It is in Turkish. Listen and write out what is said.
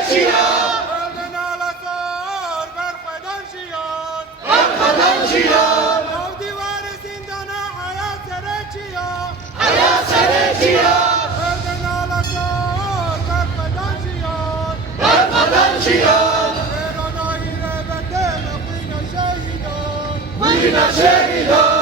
Öldün ağlasor berfeden şiyan Yav divarı zindana hayat sereçiyan Öldün ağlasor berfeden şiyan Eron ahire bende me kuyna şehidan